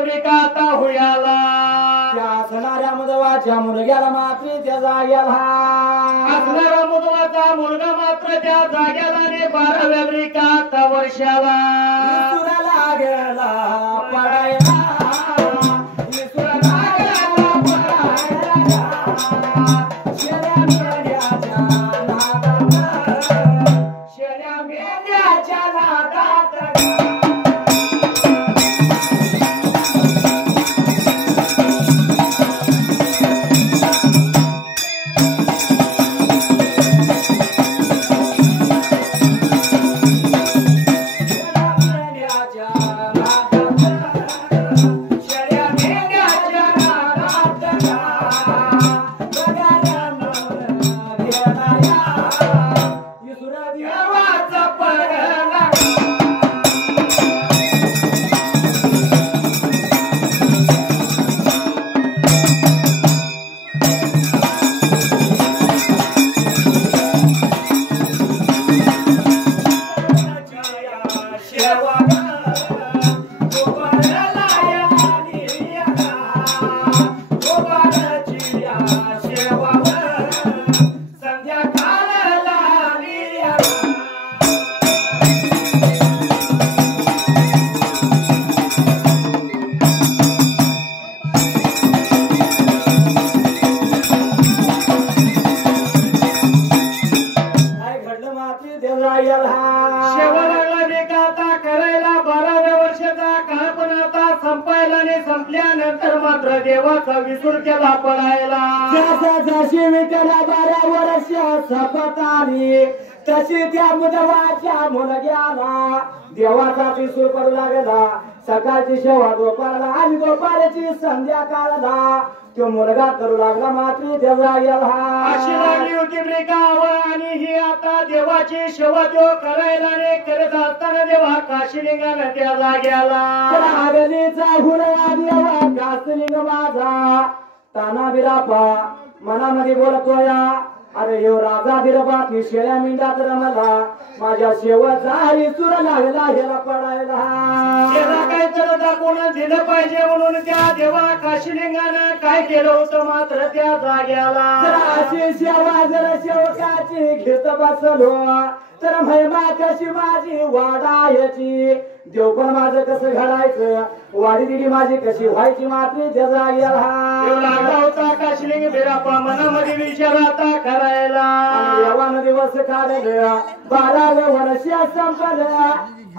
ब्रिकाता हुयाला त्या असणाऱ्या मुदवाच्या मुलग्याला मात्र त्या जाग्याला असणारा मुदवाचा मुलगा मात्र त्या जाग्याला ने 12व्या ब्रिकाता वर्षाला विसुराला गेला पडायला विसुराला गेला पडायला शेऱ्या मेंढ्याच्या नादात शेऱ्या मेंढ्याच्या नादात देवाचा विसुर केला पडायला जशी विठ्ठला 12 वर्ष सपतानी तशी त्या मुदवाच्या मुलग्याला देवाचा विसुर पडू लागला सकाळची शेवा दुपारला आणि दुपारची संध्याकाळला तो मुलगा करू लागला मात्र त्या जाग्याला अशी लागली होती ब्रिकावर आणि ही आता देवाची सेवा देव करायला ने करत असताना देवा काशीलिंगाला त्या जाग्याला आगलीचा हुरळा देवा काशीलिंग माझा ताना बिरापा मनामध्ये बोलतोया अरे यो राजा दिरबा ती शेळ्या मिंडात रमला माझ्या शेवचा विसुर लागला ह्याला पडायला त्याला काय तर कोणा दिलं पाहिजे म्हणून त्या देवा काशीलिंगानं काय केलं होतं मात्र त्या जाग्याला अशी सेवा जर शेवकाची घेत बसलो तर महिमा कशी माझी वाढायची देव पण माझं कसं घडायचं वाडी दिली माझी कशी व्हायची मात्र त्या जाग्याला लागला होता काशीलिंग बिरापा मनामध्ये विचार आता करायला देवानं दिवस काढले 12 वर्ष संपलं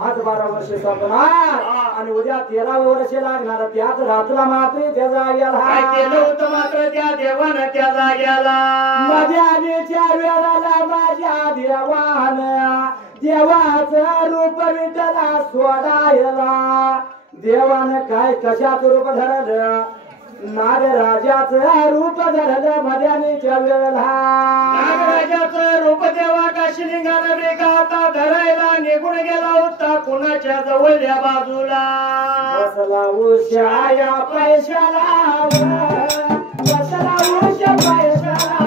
आज 12 वर्ष संपणार आणि उद्या 13 वर्ष लागणार त्याच रात्र मात्र त्या जाग्याला काय केलं होतं मात्र त्या देवानं त्या जाग्याला माझ्या आधीच्या वेळाला माझ्या देवानं देवाचं रूप विठ्ठला सोडायला देवानं काय कशाच रूप धरलं नागराजाचं रूप धरलं मध्यानीच्या वेळेला नागराजाचं रूप देवा काशीलिंगानं ब्रिकाता धरायला निघून गेला होता कुणाच्या जवळच्या बाजूला बसला उशाया पैशाला बसला उशा पैशाला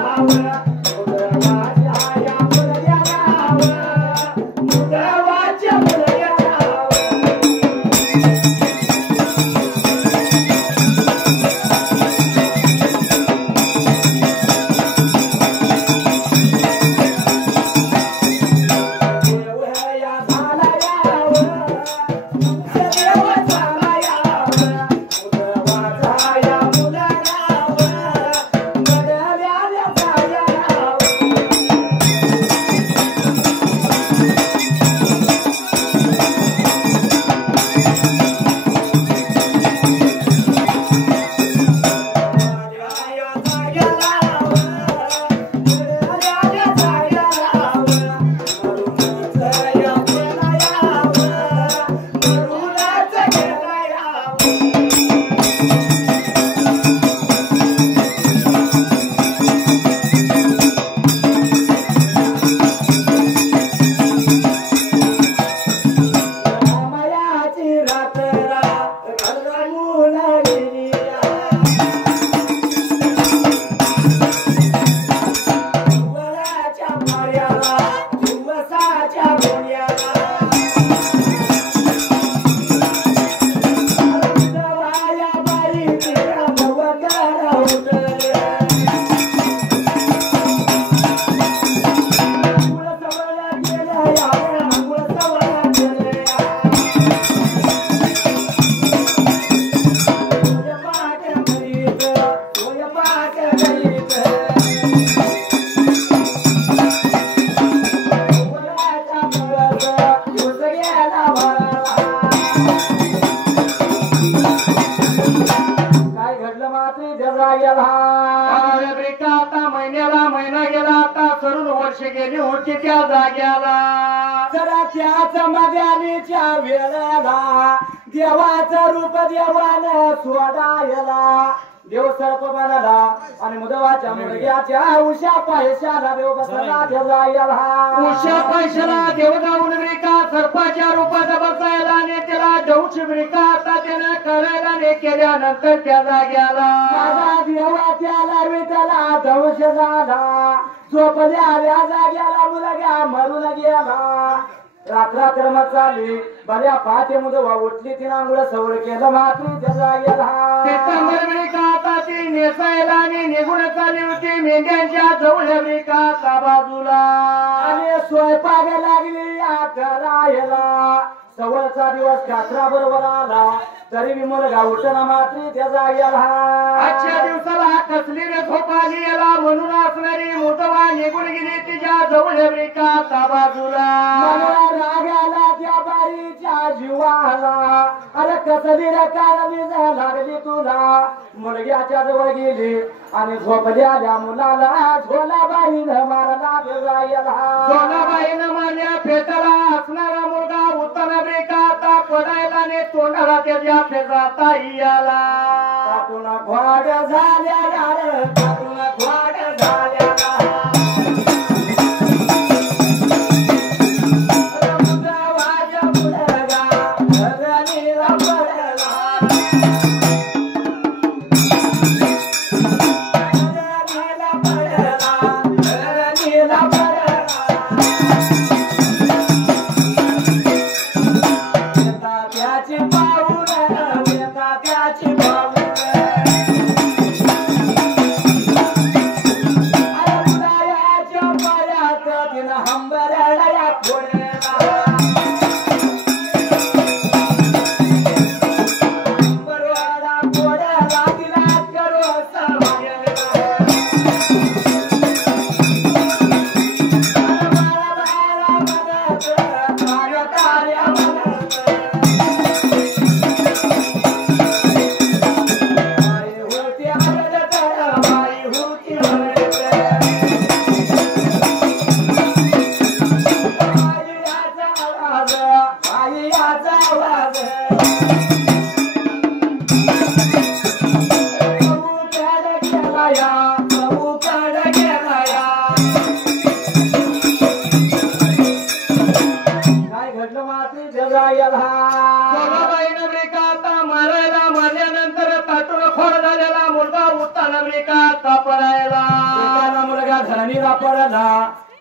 त्याचा गेला आता महिन्याला महिना गेला आता करून वर्ष गेली होती त्या जाग्याला जरा त्याच मध्यानीच्या वेळेला देवाचं रूप देवानं सोडायला देव सर्प बनाला आणि मुदवाच्या मुलग्याच्या उशा पैशाला देव बसला त्याचा गेला उशा पैशाला देव जाऊन ब्रिका सर्पाच्या रूपात बसायला आणि त्याला डौच ब्रिका आता त्यानं करायला ने केल्यानंतर त्या जाग्याला माझा देवा त्याला विठला दंश झाला झोपल्या जाग्याला मुलगा मरून गेला रात्रा क्रम चालली बऱ्या पाहते मुदवा उठली तिनं आंघोळ सवळ केलं मातृ त्याचा गेला आता ती नेसायला आणि निघून चालली होती मेंढ्यांच्या जवळ ब्रिका बाजूला आणि स्वयंपाक लागली करायला सवळचा दिवस कात्रा बरोबर आला तरी मी मुलगा उठना मात्री त्याचा गेला आजच्या दिवसाला कसली रे झोप आली याला म्हणून असणारी मुदवा निघून गेली तिच्या जवळ ब्रिका बाजूला मला राग आला त्या बारीच्या जीवाला अरे कसली रे काळजी लागली तुला मुलग्याच्या जवळ गेली आणि झोपल्या मुलाला झोलाबाईनं मारला त्याचा गेला झोलाबाईनं मारल्या पेटाला असणारा मुलगा उत्तर ब्रिका आता पडायला ने तोंडाला त्याच्या फेजाता याला तातून घोड झाल्या तातून घोड झाल्या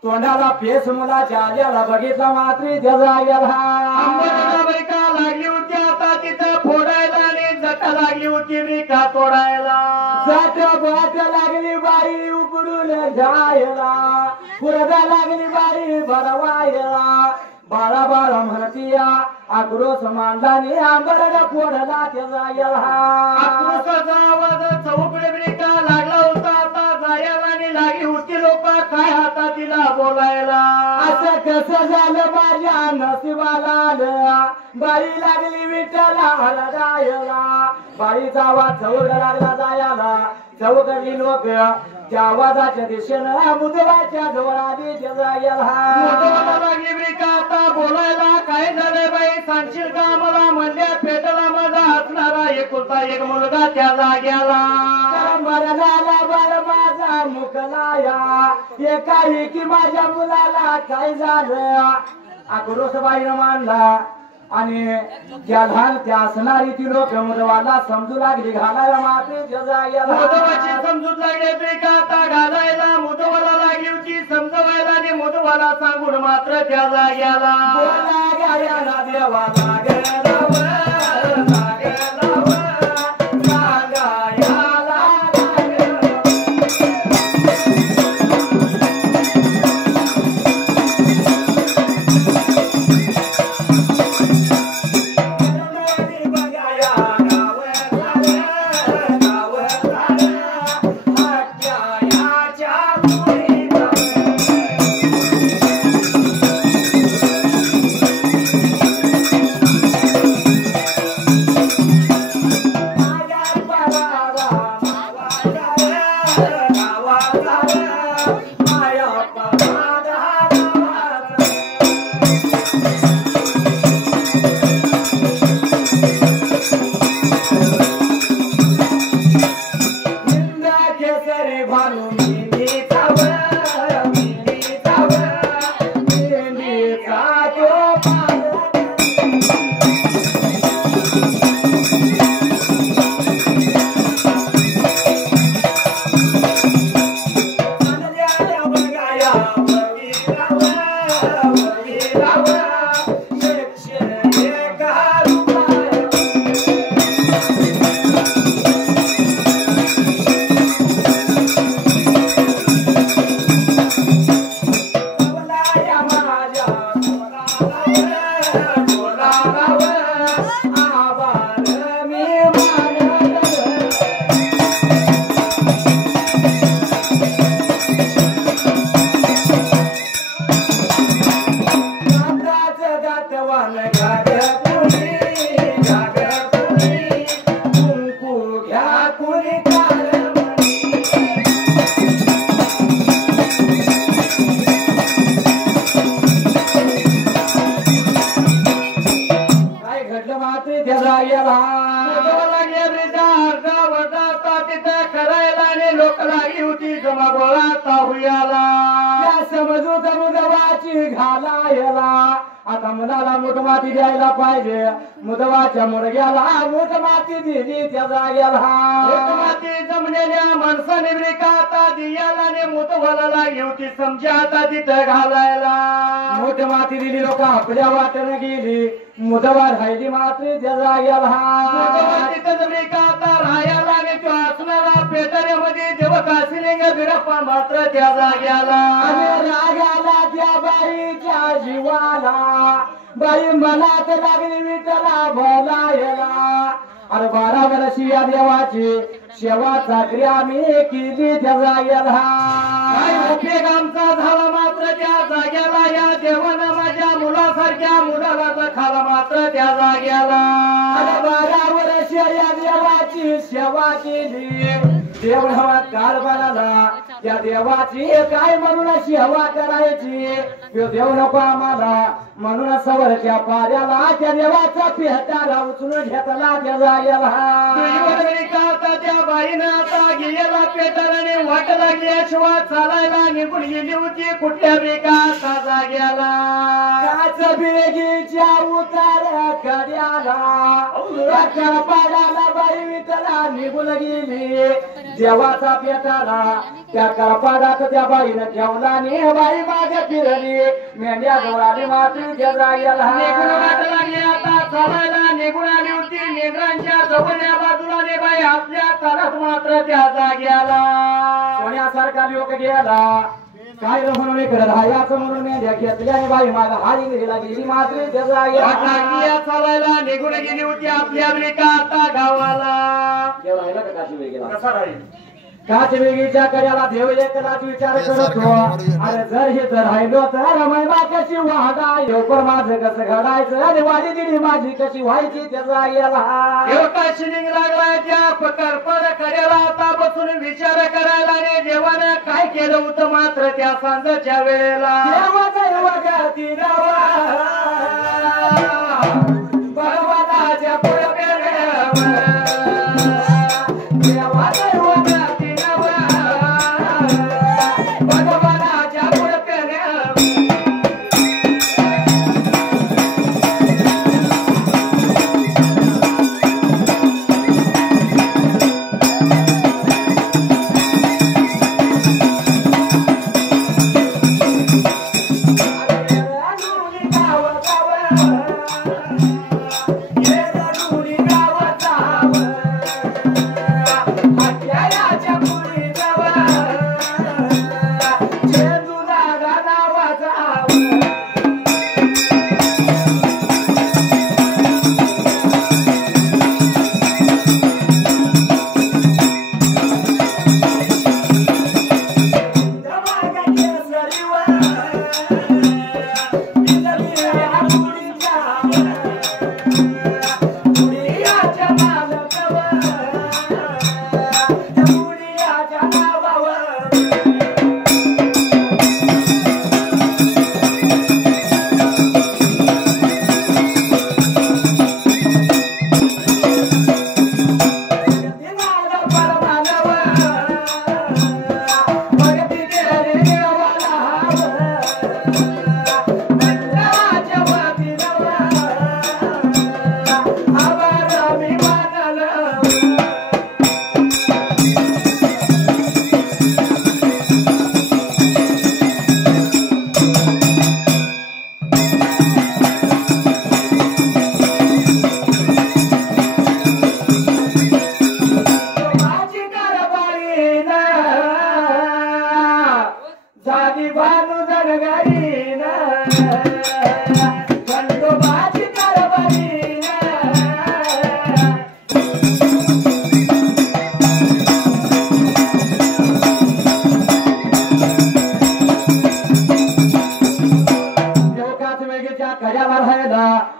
तोंडाला फेस मुलाच्या आल्याला बघितला मात्री त्याचा ब्रिका लागली होती आता तिथं फोडायला आणि जटा लागली होती ब्रिका तोडायला जट भात लागली बाई उकडून जायला पुरगा लागली बाई बरवायला बाळा बाळा म्हणतीया आक्रोश मांडला आंबरला फोडला त्याचा आक्रोशाचा आवाज चौकडे ब्रिका लागला होता आता जायला आणि लागी होती लोक काय हाता तिला बोलायला असं कसं झालं माझ्या नशिबाला बाई लागली विठ्ठला जायला बाईचा आवाज चौघ लागला जायला चौघडली लोक त्या आवाजाच्या दिशेनं मुदवाच्या जवळ आली मुदवाला लागली ब्रिका आता बोलायला काय झालंय बाई सांगशील का मला म्हणल्या पेटला माझा असणारा एकुलता एक मुलगा त्या जाग्याला मरणाला बर माझा मुकलाया एकाही की माझ्या मुलाला काय झालं आक्रोश बाईनं मानला आणि त्या लहान त्या असणारी ती लोक मुदवाला समजू लागली घालायला मात्र मुदवाची समजूत लागली ब्रिका आता घालायला मुदवाला लागली होती समजवायला आणि मुदवाला सांगून मात्र त्या जाग्याला देवा काय घडलं मात्र त्याचा गेला करायला आणि लोक लागली होती जमा गोळा ताहुयाला समजू मुदवाची घालायला आता मुलाला मुठमाती द्यायला पाहिजे मुदवाच्या मुडग्याला मुठमाती दिली त्या जाग्याला माती जमलेल्या माणसाने ब्रिकाता दियाला आणि मुठवाला लागली होती समजा आता तिथं घालायला मुठमाती दिली लोक आपल्या वाटेनं गेली मुदवा राहिली मात्र त्या जाग्याला तिथं ब्रिकाता राहायला आणि तो असणारा पेटाऱ्यामध्ये देवकाशिलिंग बिरप्पा मात्र त्या जाग्याला रागाला त्या बाईच्या जीवाला बाई मनात लागली विठला बोलायला अरे 12 वर्षी या देवाची सेवा चाकरी आम्ही केली त्या जाग्याला उपयोग आमचा झाला मात्र त्या जाग्याला या देवानं माझ्या मुलासारख्या मुलाला खाला मात्र त्या जाग्याला अरे 12 वर्ष या देवाची सेवा केली देवळात कारभाराला त्या देवाची काय म्हणून सेवा करायची तो देव नको आम्हाला म्हणून सवरच्या पाऱ्याला त्या देवाचा पेटाला उचलून घेतला त्या जाग्याला त्या बाईनं आता गेलेला पेटाने वाट लागली शिवाय चालायला निघून गेली होती कुठल्या बेकाचा जाग्याला काच बिळगीच्या उतार कड्याला पाडाला बाई विठला निघून गेली देवाचा पेटाला त्या कळपाडात त्या बाईनं ठेवला आणि बाई मागे फिरली मेंढ्या जोराली मात्र त्या जाग्याला निघून वाट लागली आता चालायला निघून आली होती नेगरांच्या जवळच्या बाजूला ने बाई आपल्या करत मात्र त्या जाग्याला सोन्यासारखा लोक गेला काय म्हणून करत हायाचं म्हणून मेंढ्या घेतल्या आणि बाई मागा हारी गेला गेली मात्र त्या जाग्याला चालायला निघून गेली होती आपल्या आता गावाला राहिला का काशी वेगळा कसा राहील काच वेगळीच्या कड्याला देव एकलाच विचार करतो अरे जर हे तर राहिलो तर महिमा कशी वाहदा योपर माझं कसं घडायचं अरे वाडी दिली माझी कशी व्हायची त्याचा गेला शिलिंग लागलाय त्या करपड कड्याला आता बसून विचार करायला आणि देवानं काय केलं होतं मात्र त्या सांजच्या वेळेला वगळती भगवानाच्या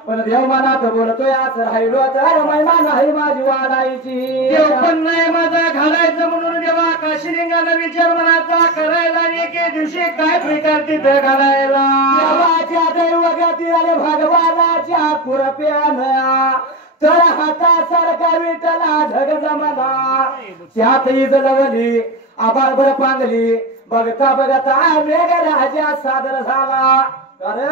पण देव मनात बोलतोय आज राहिलो तर महिमा नाही माझी वाढायची देव पण नाही माझा काशीलिंगानं विचार मनाचा करायला आणि एके दिवशी काय प्रकार तिथं घडायला देवाच्या दैवगती आले भगवानाच्या कृपेनं तर हाता सारखा विठला ढग जमला त्यात इज लवली आबाळ बर पांगली बघता बघता मेघराजा सादर झाला अरे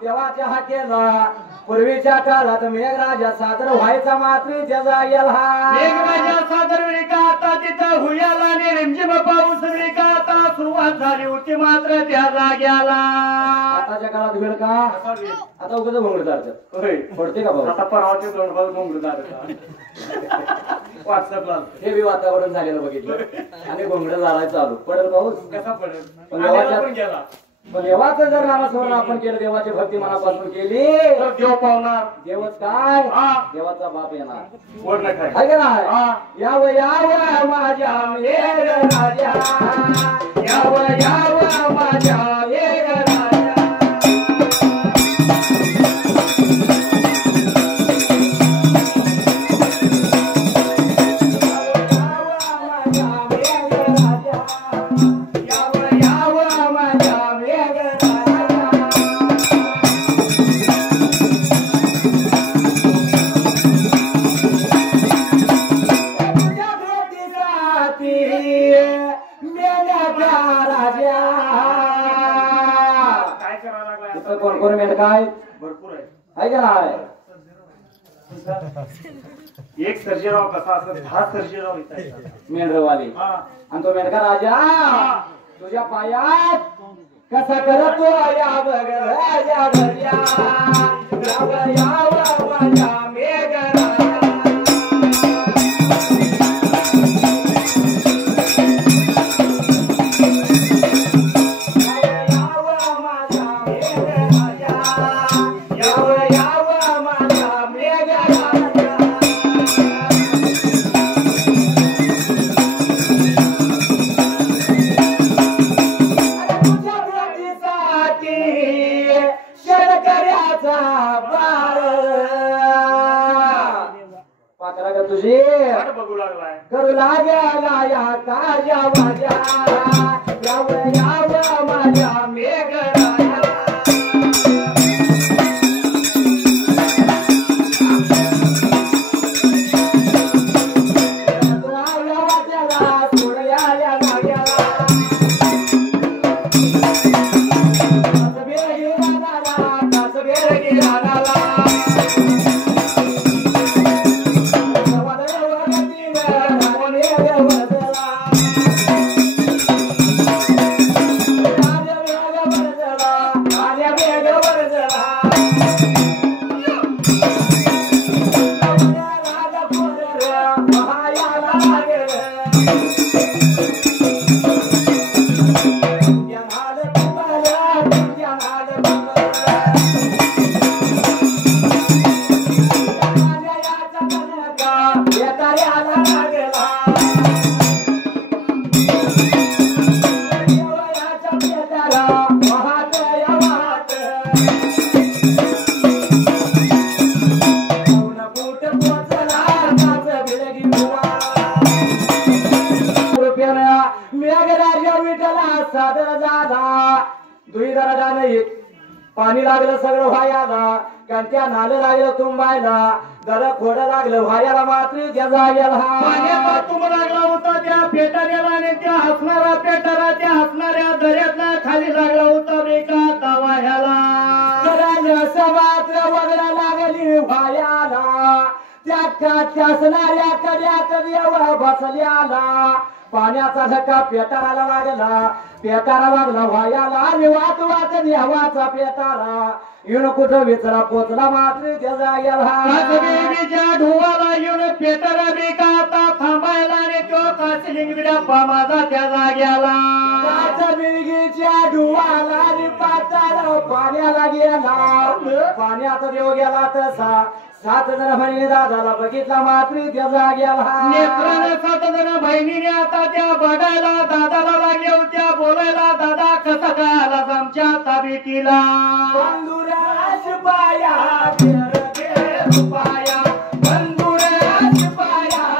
देवाच्या हाकेला पूर्वीच्या काळात मेघराजा सादर व्हायचा मात्र त्याचा गेला मेघराजा सादर वेळी का आता तिथं हुयाला आणि रिमझिम पाऊस वेळी का आता सुरुवात झाली होती मात्र त्या जाग्याला आताच्या काळात वेळ का आता उगाच घोंगड चालतात पडते का भाऊ आता परवाचे दोन भाऊ घोंगडदार व्हॉट्सअपला हे बी वातावरण झालेलं बघितलं आणि घोंगड झाला चालू पडेल पाऊस कसा पडेल पण देवाच्या पण गेला पण देवाचं जर नामस्मरण आपण केलं देवाची भक्ती मनापासून केली तर देव पावणार देवच काय हा. देवाचा बाप येणार वर नखाय आहे का नाही हा. याव याव माझ्या मेघराजा याव याव माझ्या मेघराजा काय करायला लागलाय तिथं कोण कोण मेंढका आहेत भरपूर आहे आहे का नाही एक सर्जेराव कसा असं 10 सर्जेराव इथं मेंढरवाली हा आणि तो मेंढका राजा तुझ्या पायात कसा करतो या बघ राजा भर्या याव याव माझ्या मेघराजा तुझी वाट बघू लागलाय करू लागला या काजा माझ्या याव याव माझ्या मेघराजा पाणी लागलं सगळं व्हायला कंट्या नालं लागलं तुंबायला जरा खोडं लागलं व्हायला मात्र त्याचा गेला पाण्याचा तुंब लागला होता त्या पेटाऱ्याला आणि त्या हसणारा पेटारा त्या हसणाऱ्या दर्यातला खाली लागला होता बेका तावाह्याला मात्र वगळा लागली व्हायला त्या कासणाऱ्या कड्यात देव बसल्याला पाण्याचा धक्का पेटाराला लागला पेटारा लागला व्हायला आणि वाट वाट देवाचा पेटारा येऊन कुठं विचरा पोचला मात्र त्याचा गेला ढोवाला येऊन पेटारा बेका आता थांबायला आणि तो काशीलिंगड्या पामाचा त्या जाग्याला बिरगीच्या ढुवाला आणि पाटाला पाण्याला गेला पाण्याचा देव गेला तसा 7 जण बहिणी दादाला बघितला मात्र त्याचा गेला नेत्राने 7 जण बहिणीने आता त्या बघायला दादाला लागल्या होत्या बोलायला दादा कसा काय आला आमच्या ताबेतीला बंधुराज पाया पाया बंधुराज पाया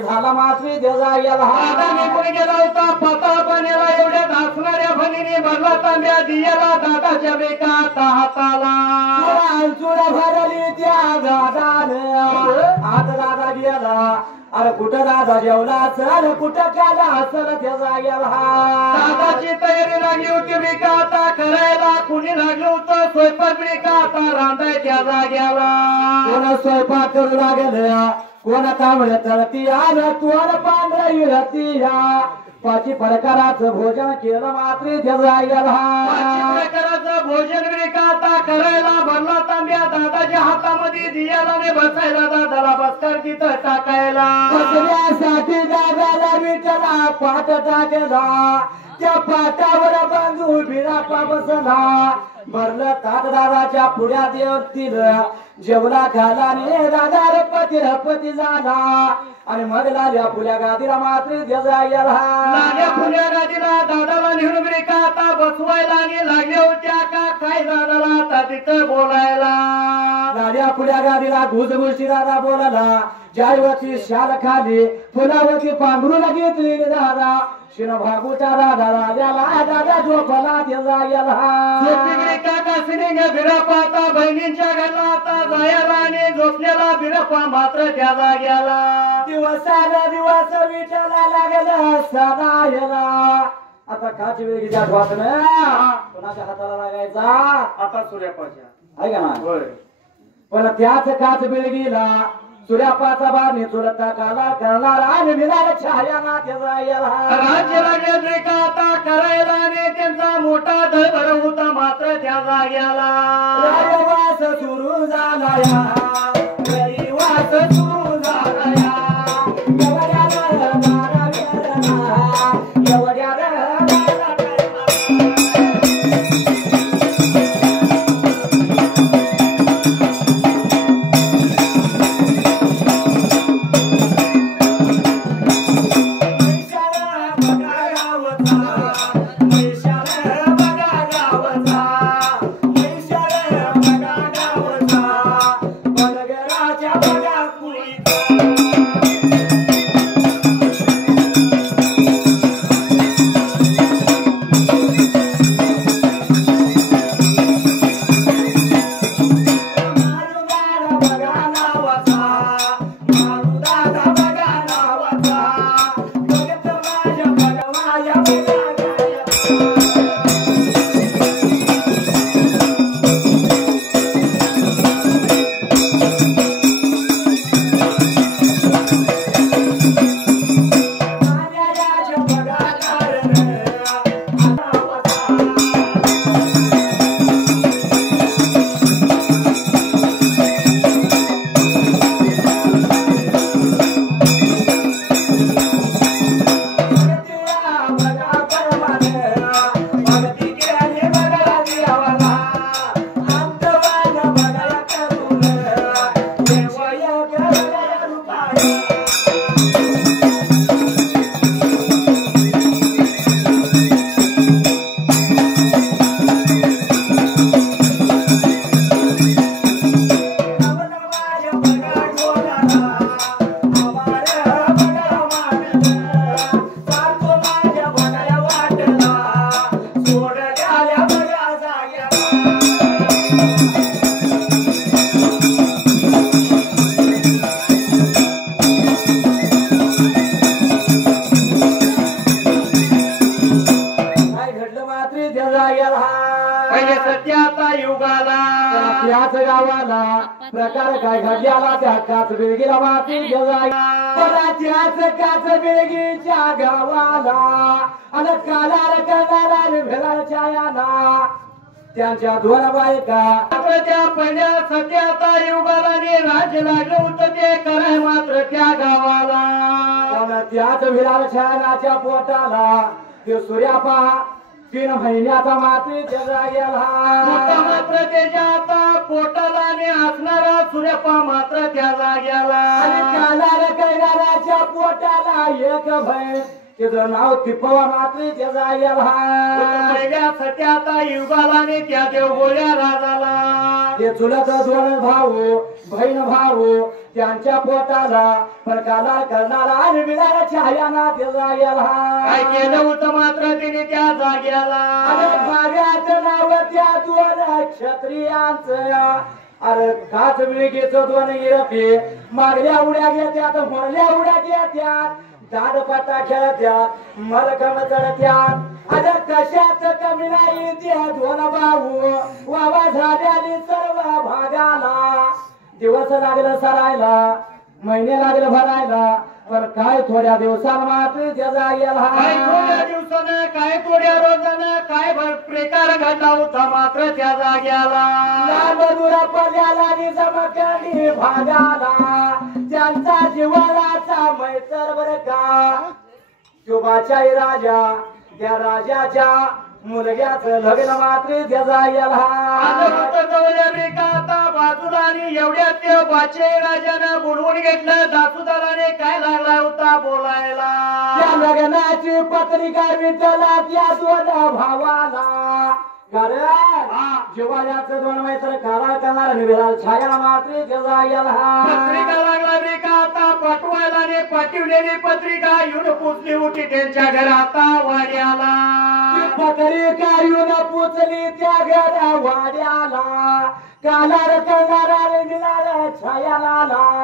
आणि झाला मात्र त्याचा गेला आता निघून गेला होता पाताळ पाण्याला एवढ्या धासणाऱ्या फणीने भरला तांब्या दियाला दादाच्या बेकात हाताला चुरा भरली त्या दादाने आता दादा गेला अरे कुठं दादा जेवला चल कुठं केला असल त्याचा गेला दादाची तयारी लागली होती बेका आता करायला कुणी लागलं होतं स्वयंपाक बेका आता रांधाय त्या जाग्याला कोण स्वयंपाक करू लागेल कोण तांबड्या तळती आलं कोण पांढरी रती पाची प्रकाराचं भोजन केलं मात्र त्याचा गेला प्रकाराचं भोजन बेका आता करायला भरला तांब्या दादाच्या हातामध्ये दियाला बसायला दादाला बसकर तिथं टाकायला बसण्यासाठी दादाला विठला पाठ टाकला त्या पाटावर बांधू बिरापा बसला भरलं ताट दादाच्या पुढ्यात येतील जेवला खालाने दादा रपती झाला आणि मधला या फुल्या गादीला मात्र त्याचा गेला फुल्या गादीला दादाला नेहमी बेका आता बसवायला आणि लागल्या होत्या का काय दादाला आता तिथं बोलायला गाड्या फुल्या गादीला घुसघुशी दादा बोलाला जायवरची शाल खाली फुलावरची पांघरून घेतली दादा शिन भागूच्या दादा राजाला दादा झोपला त्याचा गेला काका सिने बिरापा आता बहिणींच्या घरला आता जायला आणि झोपलेला बिरापा मात्र त्याला गेला दिवसाला दिवस विटाला लागला सदायला आता काची वेगळीच्या आठवत ना कोणाच्या हाताला लागायचा आता सूर्यपाच्या आहे का ना होय पण त्याच काच बिळगीला सूर्यापाचा बाणी चुरता काला करणारा आणि मिळाला छायाना त्याचा गेला राज्य लागले का आता करायला आणि त्यांचा मोठा धडभर होता मात्र त्याला गेला राजवास सुरू झाला या गरीवास सुरू झाला या पहिले सत्य आता युगाला त्याच गावाला प्रकार काय घडल्याला त्या काच बेळगीला माती त्याच काच बेळगीच्या गावाला आणि कालार करणारा भेलाच्या याला त्यांच्या दोन बायका त्या पहिल्या सत्य आता युगाला राज्य लागलं होतं ते कराय मात्र त्या गावाला त्याच भिलाच्या नाच्या पोटाला ते सूर्यापा 3 महिन्याचा मात्र त्याचा गेला मात्र त्याच्या आता पोटाला आणि असणारा सूर्यपा मात्र त्याला गेला आणि कालार कैलाराच्या पोटाला एक भय त्याचं नाव तिपवा मात्र त्याचा गेला पहिल्या सत्या आता युगाला आणि त्या देवगोळ्या राजाला ते चुलत दोन भाऊ बहीण भाऊ त्यांच्या पोटाला परकाला करणारा आणि मिळाला छायाना त्याला काय गेला केलं होतं मात्र तिने त्या आणि जाग्याला भाग्याचं नाव त्या दोन क्षत्रियांचं अरे काच विळगीचं दोन इरपे मागल्या उड्या घेत्यात मोरल्या उड्या घेत्यात दाडपट्टा खेळत्यात मलकम चढत्यात अरे कशाच कमी नाही त्या दोन भाऊ वावा झाल्याने सर्व भागाला दिवस लागलं सरायला महिने लागले भरायला पण काय थोड्या दिवसांना मात्र त्याचा काय थोड्या गेला दिवसानं काय थोड्या रोजानं काय प्रकार घडला होता मात्र त्या जाग्याला लांब दुरा पडल्याला आणि जमकणी भागाला त्यांचा जीवनाचा मैत्र बर का शुभाचाही राजा त्या राजाच्या मुलग्याचं लग्न मात्र त्याचा आता गेला होतं जवळ अमेरिका आता बाजूला आणि एवढ्यात ते बाचे राजानं बोलवून घेतलं दासुदाराने काय लागला होता बोलायला त्या लग्नाची पत्रिका विठ्ठला त्या दोन भावाला कारण जिवाल्याचं दोन मैत्र काळा करणार विराल छाया मात्र त्याचा पत्रिका गेला लागला अमेरिका आता पाठवायला आणि पाठवलेली पत्रिका येऊन पोचली होती त्यांच्या घरात वाड्याला पत्रिका येऊन पोचली त्या घरा वाड्याला कालार करणारा मिळाला छायाला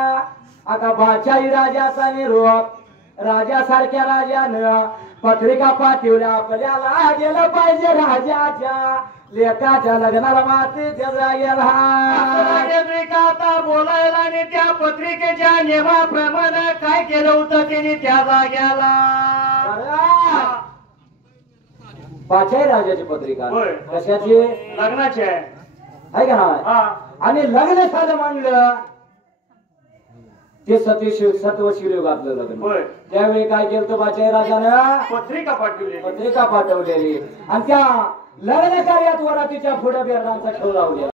आता बादशाही राजाचा निरोप राजासारख्या राजानं पत्रिका पाठवल्या आपल्याला गेलं पाहिजे राजाच्या लेकाच्या लग्नाला मात्र त्याचा गेला अमेरिका आता बोलायला आणि त्या पत्रिकेच्या नियमाप्रमाणे काय केलं होतं त्यांनी त्या जाग्याला बादशाही राजाची पत्रिका होय. कशाची लग्नाचे आहे आहे का नाही हा आणि लग्न झालं म्हणलं ते सत्वशील युगातलं लग्न होय त्यावेळी काय केलं तो बादशाही राजानं पत्रिका पाठवली पत्रिका पाठवलेली आणि त्या लग्न कार्यात वरातीच्या पुढे बेरणांचा ठेव लावले